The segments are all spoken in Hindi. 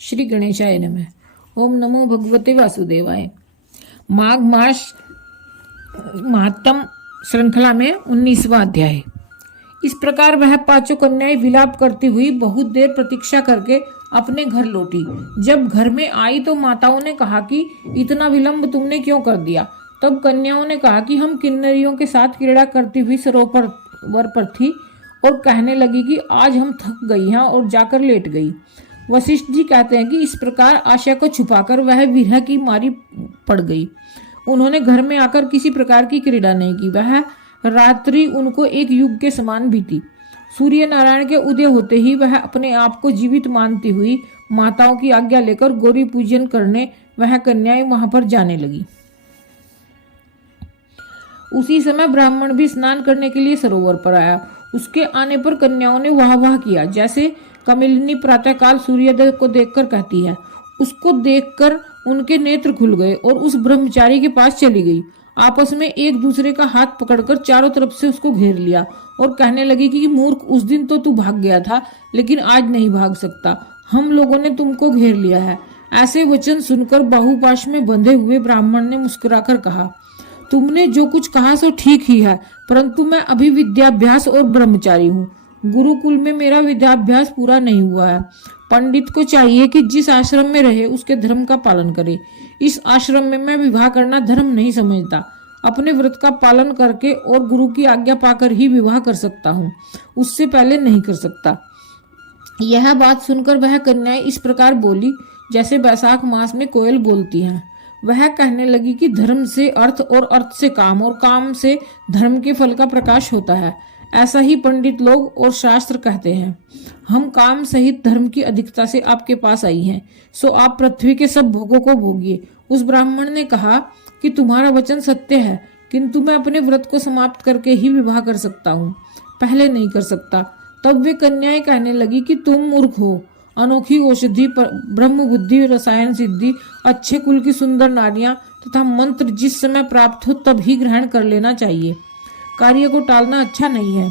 श्री गणेशाय नमः। ओम नमो भगवते वासुदेवाय। माघ मास महात्म श्रृंखला में 19वां अध्याय। इस प्रकार वह पांचों कन्याएं विलाप करती हुई बहुत देर प्रतीक्षा करके अपने घर लौटी। जब घर में आई तो माताओं ने कहा कि इतना विलंब तुमने क्यों कर दिया। तब कन्याओं ने कहा कि हम किन्नरियों के साथ क्रीड़ा करती हुई सरोवर पर थी और कहने लगी कि आज हम थक गई हैं और जाकर लेट गई। वशिष्ठ जी कहते हैं कि इस प्रकार आशा को छुपाकर वह विरह की मारी पड़ गई। उन्होंने घर में आकर किसी प्रकार की क्रीड़ा नहीं की। वह रात्रि उनको एक युग के समान बीती। सूर्य नारायण के उदय होते ही वह अपने आप को जीवित मानती हुई माताओं की आज्ञा लेकर गौरी पूजन करने वह कन्याएं वहां पर जाने लगी। उसी समय ब्राह्मण भी स्नान करने के लिए सरोवर पर आया। उसके आने पर कन्याओं ने वाह वाह किया, जैसे कमलिनी प्रातःकाल सूर्योदय को देखकर कहती है। उसको देखकर उनके नेत्र खुल गए और उस ब्रह्मचारी के पास चली गई। आपस में एक दूसरे का हाथ पकड़कर चारों तरफ से उसको घेर लिया और कहने लगी कि मूर्ख, उस दिन तो तू भाग गया था, लेकिन आज नहीं भाग सकता। हम लोगों ने तुमको घेर लिया है। ऐसे वचन सुनकर बाहुपाश में बंधे हुए ब्राह्मण ने मुस्कुराकर कहा, तुमने जो कुछ कहा सो ठीक ही है, परंतु मैं अभी विद्याभ्यास और ब्रह्मचारी हूँ। गुरुकुल में मेरा विद्याभ्यास पूरा नहीं हुआ है। पंडित को चाहिए कि जिस आश्रम में रहे उसके धर्म का पालन करे। इस आश्रम में मैं विवाह करना धर्म नहीं समझता। अपने व्रत का पालन करके और गुरु की आज्ञा पाकर ही विवाह कर सकता हूँ, उससे पहले नहीं कर सकता। यह बात सुनकर वह कन्याएं इस प्रकार बोली जैसे बैसाख मास में कोयल बोलती हैं। वह कहने लगी कि धर्म से अर्थ और अर्थ से काम और काम से धर्म के फल का प्रकाश होता है। ऐसा ही पंडित लोग और शास्त्र कहते हैं। हम काम सहित धर्म की अधिकता से आपके पास आई हैं, सो आप पृथ्वी के सब भोगों को भोगिए। उस ब्राह्मण ने कहा कि तुम्हारा वचन सत्य है, किंतु मैं अपने व्रत को समाप्त करके ही विवाह कर सकता हूँ, पहले नहीं कर सकता। तब वे कन्याएं कहने लगी कि तुम मूर्ख हो। अनोखी औषधि, ब्रह्म बुद्धि, रसायन सिद्धि, अच्छे कुल की सुंदर नारियां तथा मंत्र जिस समय प्राप्त हो तब ही ग्रहण कर लेना चाहिए। कार्य को टालना अच्छा नहीं है।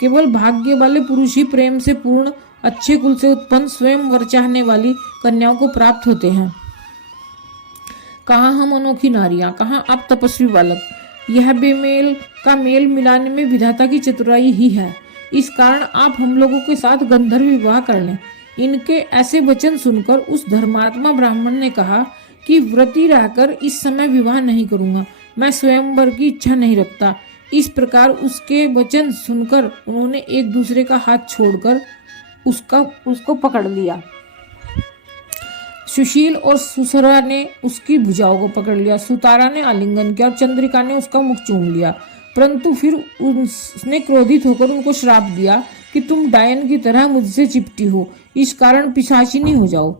केवल भाग्य वाले पुरुष ही प्रेम से पूर्ण अच्छे कुल से उत्पन्न स्वयं वर चाहने वाली कन्याओं को प्राप्त होते हैं। कहाँ हम अनोखी नारियां, कहाँ आप तपस्वी बालक। यह बेमेल का मेल मिलाने में विधाता की चतुराई ही है। इस कारण आप हम लोगों के साथ गंधर्व विवाह कर लें। इनके ऐसे वचन सुनकर उस धर्मात्मा ब्राह्मण ने कहा कि व्रती रहकर इस समय विवाह नहीं करूंगा, मैं स्वयंवर की इच्छा नहीं रखता। इस प्रकार उसके वचन सुनकर उन्होंने एक दूसरे का हाथ छोड़कर उसको पकड़ लिया। सुशील और सुसरा ने उसकी भुजाओं को पकड़ लिया, सुतारा ने आलिंगन किया और चंद्रिका ने उसका मुख चूम लिया। परंतु फिर उसने क्रोधित होकर उनको श्राप दिया कि तुम डायन की तरह मुझसे चिपटी हो, इस कारण पिशाचिनी हो जाओ।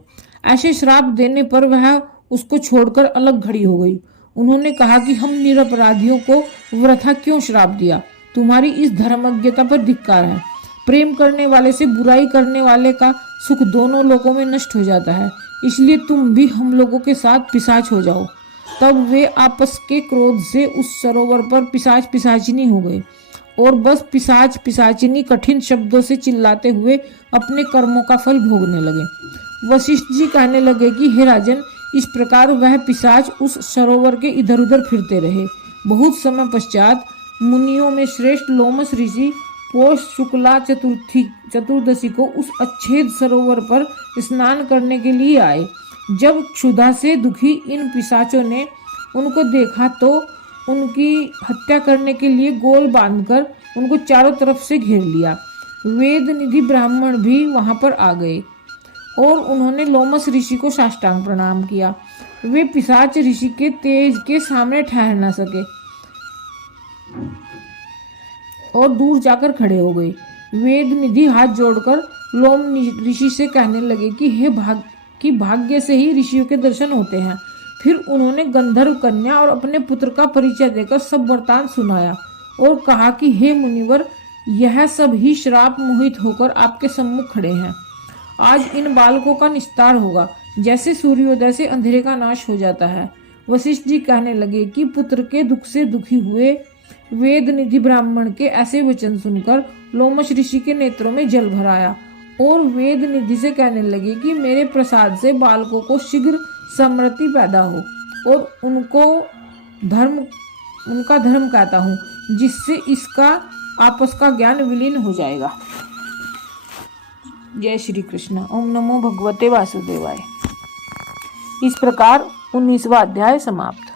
ऐसे श्राप देने पर वह उसको छोड़कर अलग खड़ी हो गई। उन्होंने कहा कि हम निरपराधियों को वृथा क्यों श्राप दिया। तुम्हारी इस धर्मज्ञता पर धिक्कार है। प्रेम करने वाले से बुराई करने वाले का सुख दोनों लोगों में नष्ट हो जाता है, इसलिए तुम भी हम लोगों के साथ पिशाच हो जाओ। तब वे आपस के क्रोध से उस सरोवर पर पिशाच पिशाचिनी हो गए और बस पिशाच पिशाचिनी कठिन शब्दों से चिल्लाते हुए अपने कर्मों का फल भोगने लगे। वशिष्ठ जी कहने लगे कि हे राजन, इस प्रकार वह पिशाच उस सरोवर के इधर उधर फिरते रहे। बहुत समय पश्चात मुनियों में श्रेष्ठ लोमस ऋषि पौष शुक्ला चतुर्दशी को उस अच्छेद सरोवर पर स्नान करने के लिए आए। जब क्षुधा से दुखी इन पिशाचों ने उनको देखा तो उनकी हत्या करने के लिए गोल बांधकर उनको चारों तरफ से घेर लिया। वेद निधि ब्राह्मण भी वहां पर आ गए और उन्होंने लोमस ऋषि को साष्टांग प्रणाम किया। वे पिशाच ऋषि के तेज के सामने ठहर न सके और दूर जाकर खड़े हो गए। वेद निधि हाथ जोड़कर लोम ऋषि से कहने लगे कि भाग्य से ही ऋषियों के दर्शन होते हैं। फिर उन्होंने गंधर्व कन्या और अपने पुत्र का परिचय देकर सब वृतांत सुनाया और कहा कि हे मुनिवर, यह सब ही श्राप मोहित होकर आपके सम्मुख खड़े हैं। आज इन बालकों का निस्तार होगा, जैसे सूर्योदय से अंधेरे का नाश हो जाता है। वशिष्ठ जी कहने लगे कि पुत्र के दुख से दुखी हुए वेद निधि ब्राह्मण के ऐसे वचन सुनकर लोमश ऋषि के नेत्रों में जल भर आया और वेद निधि से कहने लगी कि मेरे प्रसाद से बालकों को शीघ्र समृद्धि पैदा हो और उनका धर्म कहता हूँ, जिससे इसका आपस का ज्ञान विलीन हो जाएगा। जय श्री कृष्ण। ओम नमो भगवते वासुदेवाय। इस प्रकार 19वां अध्याय समाप्त।